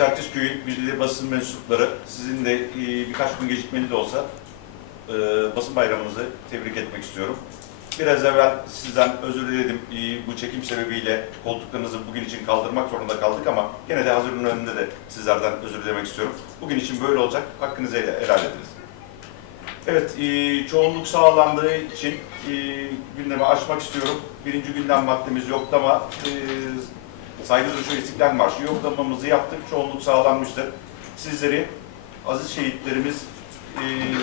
Çerkezköy'ün bildiği basın mensupları sizin de e, birkaç gün gecikmeli de olsa e, basın bayramınızı tebrik etmek istiyorum. Biraz evvel sizden özür diledim. E, bu çekim sebebiyle koltuklarınızı bugün için kaldırmak zorunda kaldık ama gene de hazırın önünde de sizlerden özür dilemek istiyorum. Bugün için böyle olacak. Hakkınızı helal ediniz. Evet, e, çoğunluk sağlandığı için e, gündemi açmak istiyorum. Birinci gündem maddemiz yoklama. E, saygı duruşu İstiklal Marşı yoklamamızı yaptık. Çoğunluk sağlanmıştır. Sizleri aziz şehitlerimiz e,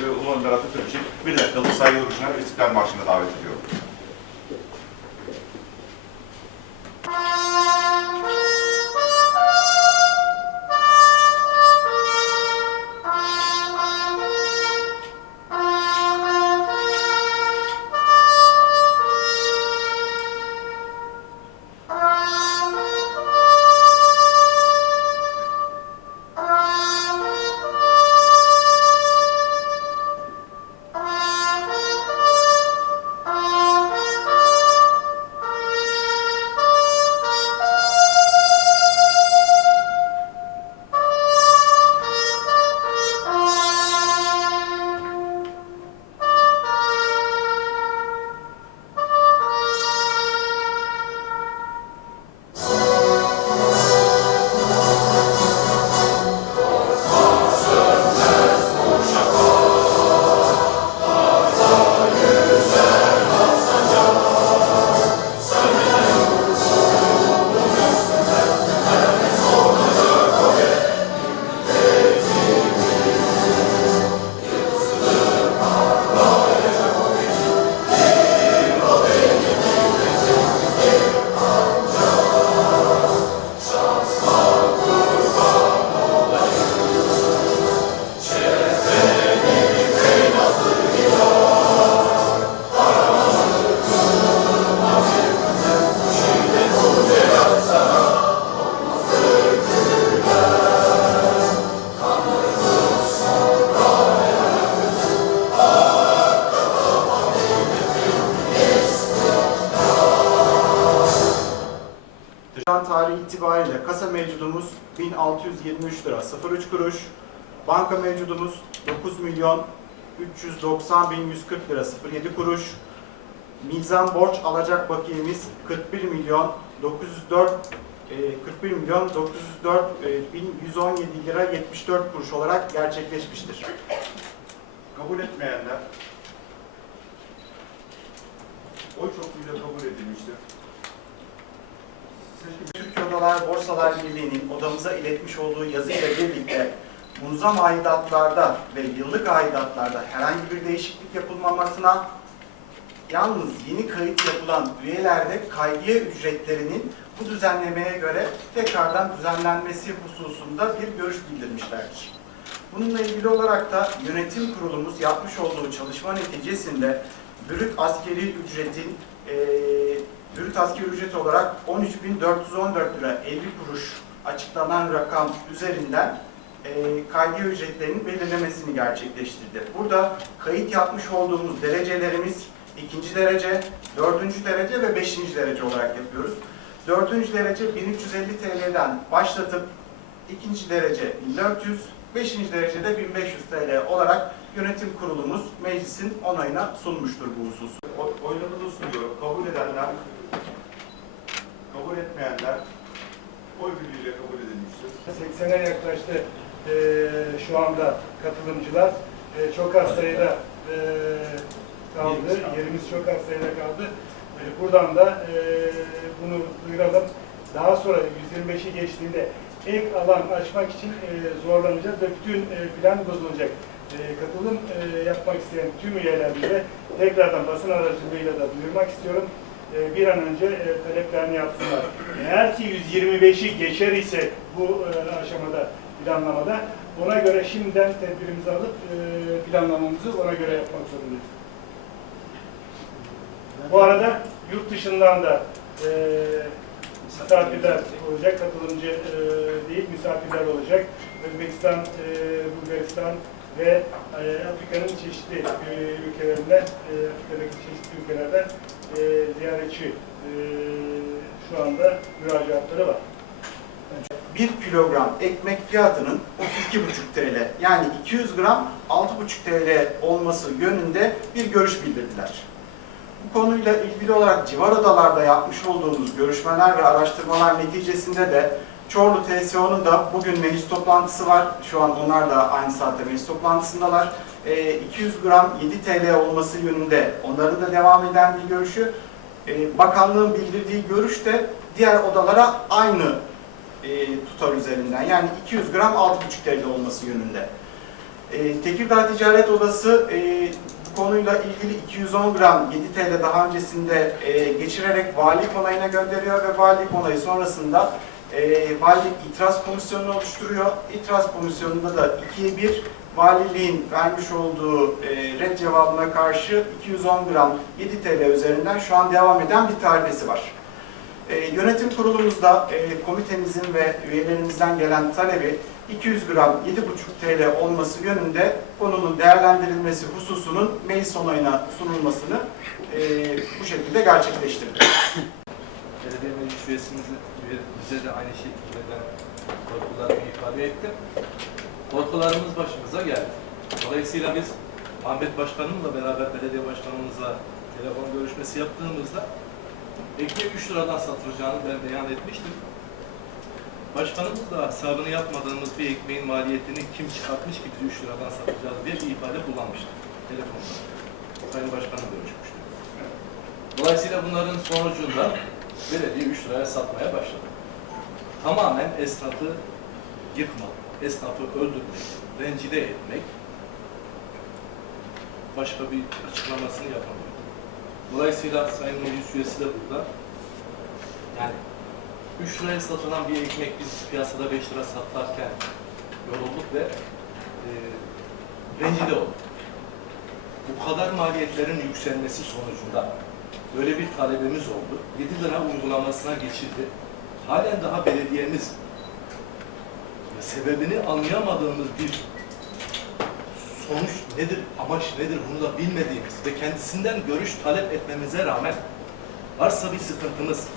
Ulu Önder Atatürk için bir dakikalık saygı duruşuna ve İstiklal Marşı'na davet ediyorum. 1623 lira 03 kuruş. Banka mevcudumuz 9 milyon 390 bin 140 lira 07 kuruş. Mizan borç alacak bakiyemiz 41 milyon 904 e, 41 milyon 904 e, bin 117 lira 74 kuruş olarak gerçekleşmiştir. Kabul etmeyenler oy çokluğuyla kabul edilmiştir. Türkiye Odalar Borsalar Birliği'nin odamıza iletmiş olduğu yazıyla birlikte munzam aidatlarda ve yıllık aidatlarda herhangi bir değişiklik yapılmamasına yalnız yeni kayıt yapılan üyelerde kaydiye ücretlerinin bu düzenlemeye göre tekrardan düzenlenmesi hususunda bir görüş bildirmişlerdir. Bununla ilgili olarak da yönetim kurulumuz yapmış olduğu çalışma neticesinde bürüt askeri ücretin eee Brüt asgari ücret olarak 13.414 lira 50 kuruş açıklanan rakam üzerinden e, kaydiye ücretlerinin belirlemesini gerçekleştirdi. Burada kayıt yapmış olduğumuz derecelerimiz ikinci derece, dördüncü derece ve beşinci derece olarak yapıyoruz. Dördüncü derece 1350 TL'den başlatıp ikinci derece 1400, beşinci derecede 1500 TL olarak yönetim kurulumuz meclisin onayına sunmuştur bu hususu. O- Oylarınızı sunuyorum. Kabul edenler, kabul etmeyenler oy birliğiyle kabul edilmiştir. 80'e yaklaştı eee, şu anda katılımcılar. Eee, çok az sayıda eee, kaldı. Yerimiz. Yerimiz çok az sayıda kaldı. Eee, buradan da eee, bunu duyuralım. Daha sonra 125'i geçtiğinde ek alan açmak için eee, zorlanacağız ve bütün eee, plan bozulacak. Eee, katılım eee, yapmak isteyen tüm üyelerimize tekrardan basın aracılığıyla da duyurmak istiyorum. Eee, bir an önce eee, taleplerini yapsınlar. Eğer ki 125'i geçer ise bu eee, aşamada planlamada ona göre şimdiden tedbirimizi alıp eee, planlamamızı ona göre yapmak zorundayız. Bu arada yurt dışından da eee misafirler olacak, katılımcı eee, değil misafirler olacak. Özbekistan, eee, Bulgaristan, ve e, Afrika'nın çeşitli e, ülkelerinden, e, Afrika'daki çeşitli ülkelerden e, ziyaretçi şu anda müracaatları var. 1 kilogram ekmek fiyatının 32,5 TL yani 200 gram 6,5 TL olması yönünde bir görüş bildirdiler. Bu konuyla ilgili olarak civar odalarda yapmış olduğumuz görüşmeler ve araştırmalar neticesinde de Çorlu TSO'nun da bugün meclis toplantısı var. Şu an onlar da aynı saatte meclis toplantısındalar. Ee, 200 gram 7 TL olması yönünde onların da devam eden bir görüşü. Ee, bakanlığın bildirdiği görüş de diğer odalara aynı e, tutar üzerinden. Yani 200 gram 6,5 TL olması yönünde. E, Tekirdağ Ticaret Odası e, bu konuyla ilgili 210 gram 7 TL daha öncesinde e, geçirerek valilik onayına gönderiyor ve valilik onayı sonrasında e, valilik itiraz komisyonunu oluşturuyor. İtiraz komisyonunda da 2'ye 1 valiliğin vermiş olduğu e, red cevabına karşı 210 gram 7 TL üzerinden şu an devam eden bir tarifesi var. E, yönetim kurulumuzda e, komitemizin ve üyelerimizden gelen talebi 200 gram 7,5 TL olması yönünde konunun değerlendirilmesi hususunun meclis onayına sunulmasını e, bu şekilde gerçekleştirdik. belediye meclis üyesimize bize de aynı şekilde ben korkularımı ifade ettim. Korkularımız başımıza geldi. Dolayısıyla biz Ahmet Başkanımla beraber belediye başkanımızla telefon görüşmesi yaptığımızda ekmeği 3 liradan satılacağını ben beyan etmiştim. Başkanımız da hesabını yapmadığımız bir ekmeğin maliyetini kim çıkartmış ki biz 3 liradan satacağız diye bir ifade kullanmıştı telefonda. Sayın Başkanım görüşmüştü. Dolayısıyla bunların sonucunda belediye 3 liraya satmaya başladı. Tamamen esnafı yıkmak, esnafı öldürmek, rencide etmek başka bir açıklamasını yapamıyor. Dolayısıyla Sayın Meclis Üyesi de burada. Yani 3 liraya satılan bir ekmek biz piyasada 5 lira satarken yorulduk ve e, rencide olduk. Bu kadar maliyetlerin yükselmesi sonucunda böyle bir talebimiz oldu. 7 lira uygulamasına geçildi. Halen daha belediyemiz sebebini anlayamadığımız bir sonuç nedir, amaç nedir bunu da bilmediğimiz ve kendisinden görüş talep etmemize rağmen varsa bir sıkıntımız,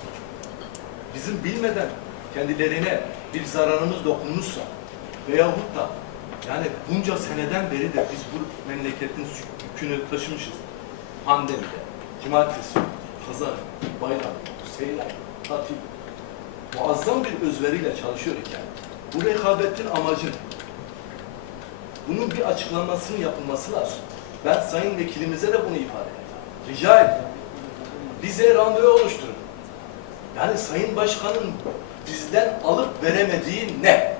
bizim bilmeden kendilerine bir zararımız dokunmuşsa veyahut da yani bunca seneden beri de biz bu memleketin yükünü taşımışız. Pandemide, cumartesi, pazar, bayram, seyran, tatil, muazzam bir özveriyle çalışıyor iken bu rekabetin amacı bunun bir açıklamasının yapılması lazım. Ben sayın vekilimize de bunu ifade ettim. Rica ettim. Bize randevu oluşturun. Yani sayın başkanın bizden alıp veremediği ne?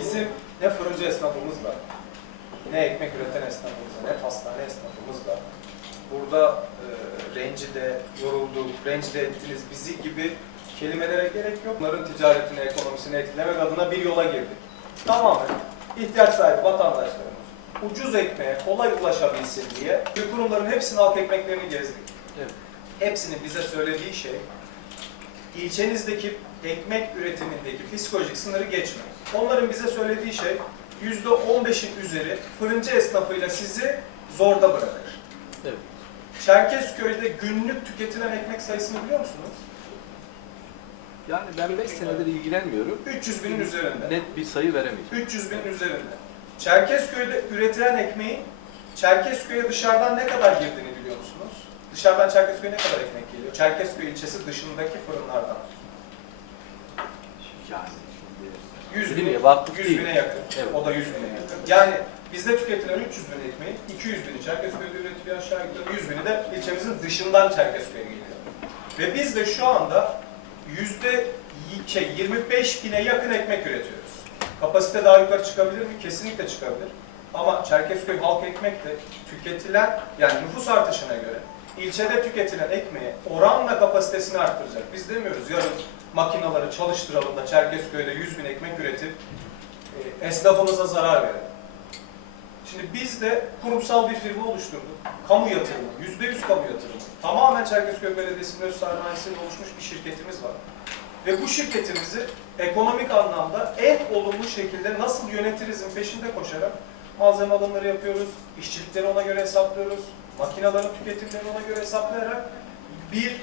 Bizim ne fırıncı esnafımız var, ne ekmek üreten esnafımız var, ne pastane esnafımız var. Burada e, rencide, yorulduk, rencide ettiniz bizi gibi kelimelere gerek yok. Bunların ticaretini, ekonomisini etkilemek adına bir yola girdik. Tamamen ihtiyaç sahibi vatandaşlarımız ucuz ekmeğe kolay ulaşabilsin diye kurumların hepsinin halk ekmeklerini gezdik. Evet. Hepsinin bize söylediği şey ilçenizdeki ekmek üretimindeki psikolojik sınırı geçmek. Onların bize söylediği şey yüzde 15'in üzeri fırıncı esnafıyla sizi zorda bırakır. Evet. Çerkezköy'de günlük tüketilen ekmek sayısını biliyor musunuz? Yani ben 5 senedir ilgilenmiyorum. 300 binin üzerinde. Net bir sayı veremeyeceğim. 300 binin üzerinde. Çerkezköy'de üretilen ekmeğin Çerkezköy'e dışarıdan ne kadar girdiğini biliyor musunuz? Dışarıdan Çerkezköy'e ne kadar ekmek geliyor? Çerkezköy ilçesi dışındaki fırınlardan. Yani 100 Dedim bine, ya, vakıf 100 değil. bine yakın. Evet. O da 100 bine yakın. Yani bizde tüketilen 300 bin ekmeğin 200 bini Çerkezköy'de üretiliyor aşağı yukarı 100 bini de ilçemizin dışından Çerkezköy'e geliyor. Ve biz de şu anda yüzde y- şey, 25 bine yakın ekmek üretiyoruz. Kapasite daha yukarı çıkabilir mi? Kesinlikle çıkabilir. Ama Çerkezköy halk ekmek de tüketilen yani nüfus artışına göre ilçede tüketilen ekmeğe oranla kapasitesini arttıracak. Biz demiyoruz yarın makinaları çalıştıralım da Çerkezköy'de 100 bin ekmek üretip e, esnafımıza zarar verelim. Şimdi biz de kurumsal bir firma oluşturduk. Kamu yatırımı, yüzde yüz kamu yatırımı. Tamamen Çerkezköy Belediyesi'nin öz sermayesiyle oluşmuş bir şirketimiz var. Ve bu şirketimizi ekonomik anlamda en olumlu şekilde nasıl yönetirizin peşinde koşarak malzeme alımları yapıyoruz, işçilikleri ona göre hesaplıyoruz, makinelerin tüketimlerini ona göre hesaplayarak bir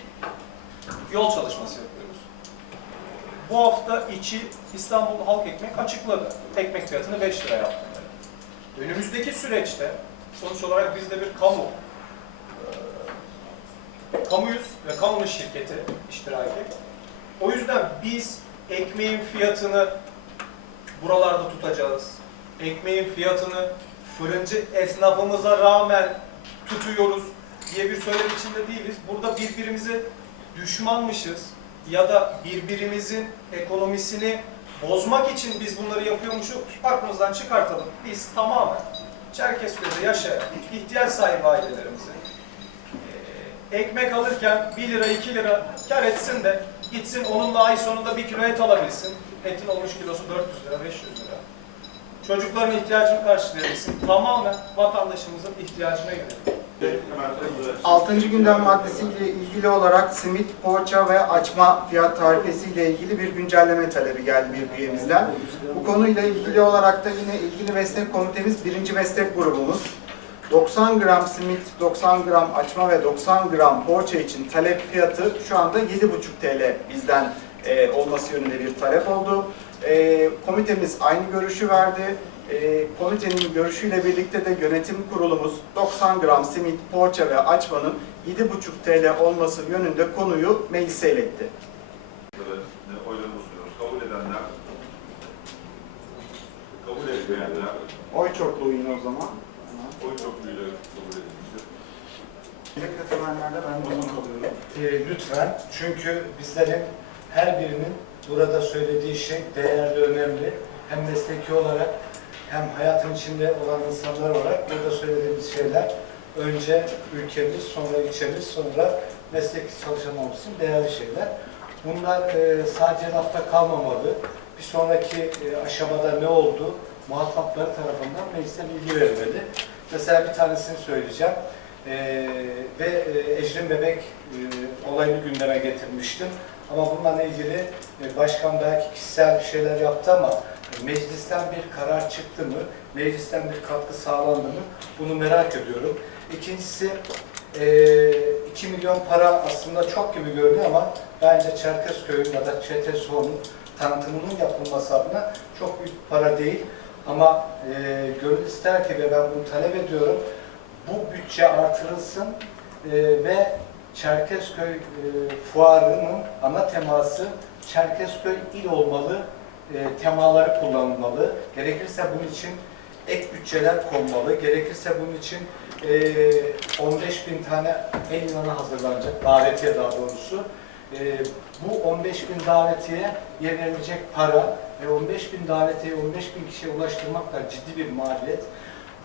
yol çalışması yapıyoruz. Bu hafta içi İstanbul Halk Ekmek açıkladı. Ekmek fiyatını 5 lira yaptı. Önümüzdeki süreçte sonuç olarak biz de bir kamu e, kamuyuz ve kamunun şirketi iştiraki. O yüzden biz ekmeğin fiyatını buralarda tutacağız. Ekmeğin fiyatını fırıncı esnafımıza rağmen tutuyoruz diye bir söylem içinde değiliz. Burada birbirimize düşmanmışız ya da birbirimizin ekonomisini bozmak için biz bunları yapıyormuşuz aklımızdan çıkartalım. Biz tamamen Çerkezköy'de yaşayan ihtiyaç sahibi ailelerimizin e, ekmek alırken 1 lira 2 lira kar etsin de gitsin onunla ay sonunda bir kilo et alabilsin. Etin olmuş kilosu 400 lira 500 lira. Çocukların ihtiyacını karşılayabilsin. Tamamen vatandaşımızın ihtiyacına yönelik. 6. gündem maddesiyle ilgili olarak simit, poğaça ve açma fiyat tarifesiyle ilgili bir güncelleme talebi geldi bir üyemizden. Bu konuyla ilgili olarak da yine ilgili meslek komitemiz birinci meslek grubumuz. 90 gram simit, 90 gram açma ve 90 gram poğaça için talep fiyatı şu anda 7,5 TL bizden e, olması yönünde bir talep oldu. E, komitemiz aynı görüşü verdi. E, komitenin görüşüyle birlikte de yönetim kurulumuz 90 gram simit, poğaça ve açmanın 7,5 TL olması yönünde konuyu meclise iletti. oylarımızı sunuyoruz. Kabul edenler, Oy çokluğu yine o zaman. oy çokluğuyla kabul edilmiştir. Katılanlarda ben bunu kalıyorum. Ee, lütfen çünkü bizlerin her birinin burada söylediği şey değerli, önemli. Hem mesleki olarak hem hayatın içinde olan insanlar olarak burada söylediğimiz şeyler önce ülkemiz, sonra ilçemiz, sonra mesleki çalışanlarımız için değerli şeyler. Bunlar e, sadece lafta kalmamalı. Bir sonraki e, aşamada ne oldu? Muhatapları tarafından meclise bilgi verilmeli. Mesela bir tanesini söyleyeceğim. Ee, ve e, Ecrin Bebek e, olayını gündeme getirmiştim. Ama bununla ilgili e, başkan belki kişisel bir şeyler yaptı ama e, meclisten bir karar çıktı mı, meclisten bir katkı sağlandı mı bunu merak ediyorum. İkincisi e, 2 milyon para aslında çok gibi görünüyor ama bence Çerkezköy'ün ya da ÇTSO'nun tanıtımının yapılması adına çok büyük para değil. Ama e, gönül ister ki ve ben bunu talep ediyorum bu bütçe artırılsın e, ve Çerkezköy e, fuarının ana teması Çerkezköy il olmalı, e, temaları kullanılmalı. Gerekirse bunun için ek bütçeler konmalı. Gerekirse bunun için e, 15 bin tane el ilanı hazırlanacak, davetiye daha doğrusu. E, bu 15 bin davetiye yer verilecek para ve 15 bin davetiye 15 bin kişiye ulaştırmak da ciddi bir maliyet.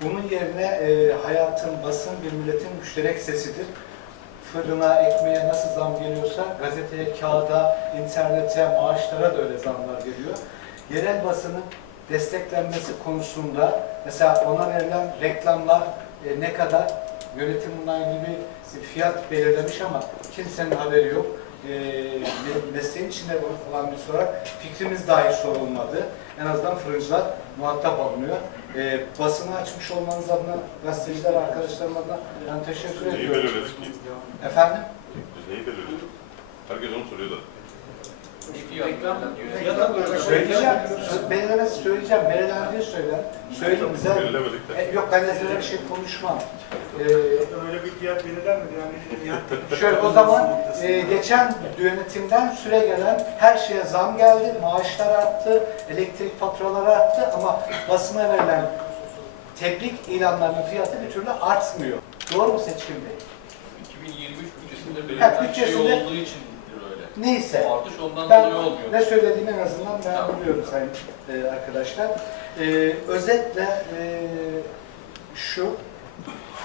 Bunun yerine e, hayatın, basın bir milletin müşterek sesidir. Fırına, ekmeğe nasıl zam geliyorsa gazeteye, kağıda, internete, maaşlara da öyle zamlar geliyor. Yerel basının desteklenmesi konusunda mesela ona verilen reklamlar e, ne kadar yönetim bununla ilgili fiyat belirlemiş ama kimsenin haberi yok. E, me- mesleğin içinde olan bir soru fikrimiz dahi sorulmadı. En azından fırıncılar muhatap alınıyor. E, basını açmış olmanız adına, gazeteciler arkadaşlarım adına ben teşekkür Neyi ediyorum. belirledik ki? Efendim? Biz neyi belirledik? Herkes onu soruyor da. Söyleyeceğim. Sö- söyleyeceğim. Belirlendiği söyler. Söyleyeyim bize. Belirlemedik de. E, yok ben ezbere bir şey konuşmam. E, Öyle bir fiyat belirlenmedi yani. Şöyle o zaman e, geçen yönetimden süre gelen her şeye zam geldi, maaşlar arttı, elektrik faturaları arttı ama basına verilen tebrik ilanlarının fiyatı bir türlü artmıyor. Doğru mu Seçkin Bey? 2023 bütçesinde Ha, belirlenen şey bütçesinde- olduğu içindir öyle. Neyse. Artış ondan Ben dolayı olmuyor. ne söylediğimi en azından ben Tamam. biliyorum sayın e, arkadaşlar. E, özetle e, şu,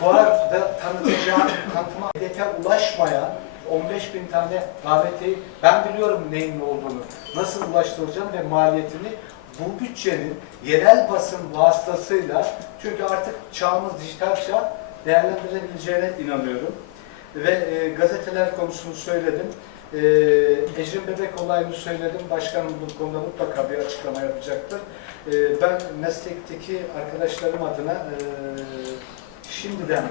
fuarda tanıtacağım, tanıtıma hedefe ulaşmayan 15 bin tane davetiyi ben biliyorum neyin ne olduğunu, nasıl ulaştıracağım ve maliyetini bu bütçenin yerel basın vasıtasıyla çünkü artık çağımız dijital çağ değerlendirebileceğine inanıyorum. Ve e, gazeteler konusunu söyledim. E, Ecrin Bebek olayını söyledim. Başkanım bu konuda mutlaka bir açıklama yapacaktır. Ee, Ben meslekteki arkadaşlarım adına e, şimdiden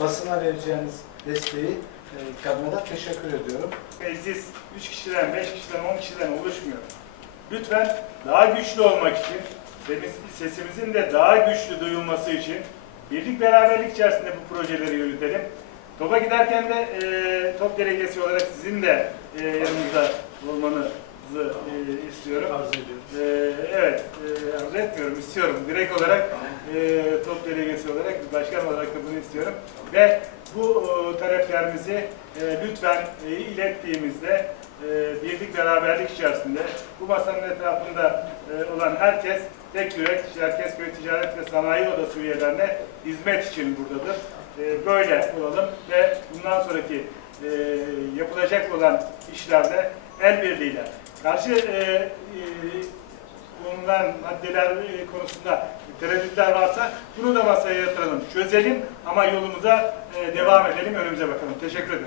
basına vereceğiniz desteği e, kadına teşekkür ediyorum. Meclis 3 kişiden, 5 kişiden, 10 kişiden oluşmuyor. Lütfen daha güçlü olmak için, sesimizin de daha güçlü duyulması için birlik beraberlik içerisinde bu projeleri yürütelim. Topa giderken de e, top delegesi olarak sizin de e, yanımızda olmanızı e, istiyorum. Arz ediyorum. Ee, evet, e, arzu etmiyorum, istiyorum. Direkt olarak e, top delegesi olarak, başkan olarak da bunu istiyorum. Ve bu e, taleplerimizi e, lütfen e, ilettiğimizde e, birlik beraberlik içerisinde bu masanın etrafında e, olan herkes tek yürek Çerkezköy Ticaret ve Sanayi Odası üyelerine hizmet için buradadır. E, böyle olalım ve bundan sonraki e, yapılacak olan işlerde el birliğiyle karşı e, e, bulunan maddeler e, konusunda tereddütler varsa bunu da masaya yatıralım, çözelim ama yolumuza e, devam edelim, önümüze bakalım. Teşekkür ederim.